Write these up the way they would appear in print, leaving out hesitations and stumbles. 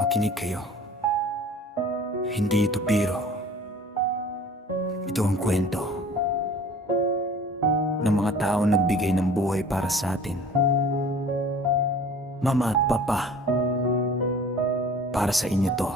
Makinig kayo. Hindi ito biro. Ito ang kwento ng mga taong nagbigay ng buhay para sa atin. Mama at Papa, para sa inyo to.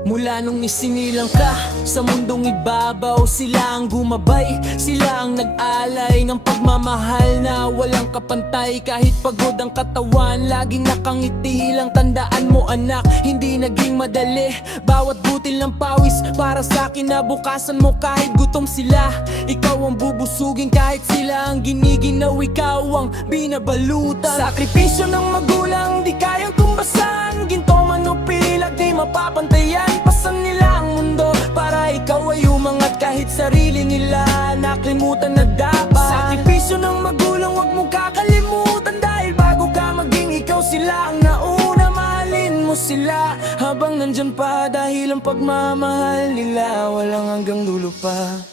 Mula nung isinilang ka sa mundong ibabaw, sila ang gumabay, sila ang nag-alay ng pagmamahal na walang kapantay. Kahit pagod ang katawan, laging nakangiti lang. Tandaan mo anak, hindi naging madali bawat butil ng pawis para sa kinabukasan mo. Kahit gutom sila, ikaw ang bubusugin. Kahit sila ang giniginaw, ikaw ang binabalutan. Sakripisyo ng magulang, di kayang tumbasan. Ginto man o pilag, di mapapantayan. Pasan nila ang mundo para ikaw ay umangat. Kahit sarili nila naklimutan na dapat. Sakripisyo ng magulang, wag mong kakalimutan. Dahil bago ka maging ikaw, sila ang nauna. Mahalin mo sila habang nandyan pa. Dahil ang pagmamahal nila walang hanggang dulo pa.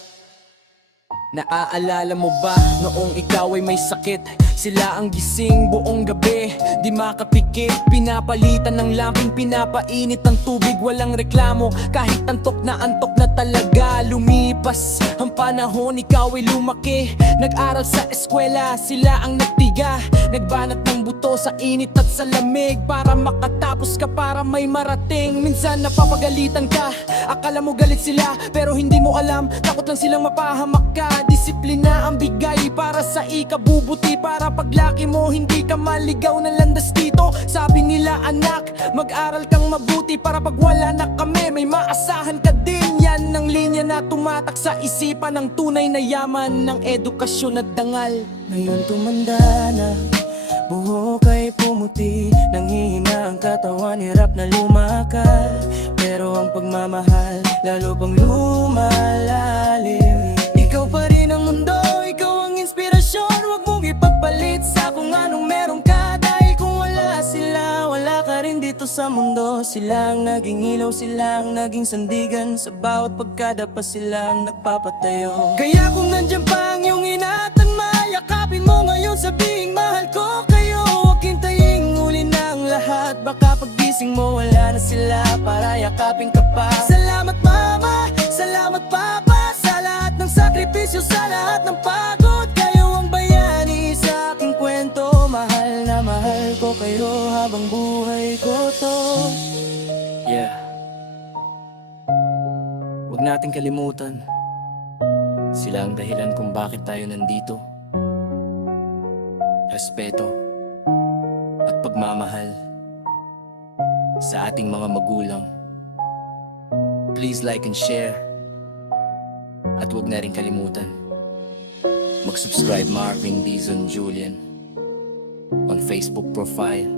Naaalala mo ba noong ikaw ay may sakit? Sila ang gising buong gabi, di makapikit. Pinapalitan ng lamping, pinapainit ng tubig. Walang reklamo, kahit antok na talaga. Lumipas ang panahon, ikaw ay lumaki. Nag-aral sa eskwela, sila ang nagtiga. Nagbanat ng buto sa init at sa lamig para makatapos ka, para may marating. Minsan napapagalitan ka, akala mo galit sila, pero hindi mo alam, takot lang silang mapahamak ka. Disiplina ang bigay para sa ikabubuti, para paglaki mo hindi ka maligaw na landas dito. Sabi nila anak, mag-aral kang mabuti para pag wala na kami, may maasahan ka din. Yan ang linya na tumatak sa isipan ng tunay na yaman ng edukasyon at dangal. Ngayon tumanda na, buhok ay pumuti, nanghihina ang katawan, hirap na lumakad. Pero ang pagmamahal lalo bang lumalalim. Ikaw pa rin ang mundo, ikaw ang inspirasyon. Huwag mong ipagpalit sa kung anong meron ka. Dahil kung wala sila, wala ka rin dito sa mundo. Sila ang naging ilaw, sila ang naging sandigan. Sa bawat pagkadapa sila ang nagpapatayo. Kaya kung nandyan pa ang iyong ingatan, mayakapin mo ngayon, sabihing mahal ko kayo. Huwag hintayin huli ng lahat, baka pagising mo wala na sila para yakapin ka pa. Salamat mama, salamat papa, sa lahat ng sakripisyo, sa lahat ng pagod. Kayo ang bayani sa aking kwento. Mahal na mahal ko kayo habang buhay ko to. Yeah, huwag nating kalimutan, sila ang dahilan kung bakit tayo nandito. Respeto at pagmamahal sa ating mga magulang. Please like and share. At huwag na rin kalimutan mag-subscribe Marvin Dizon Julian on Facebook profile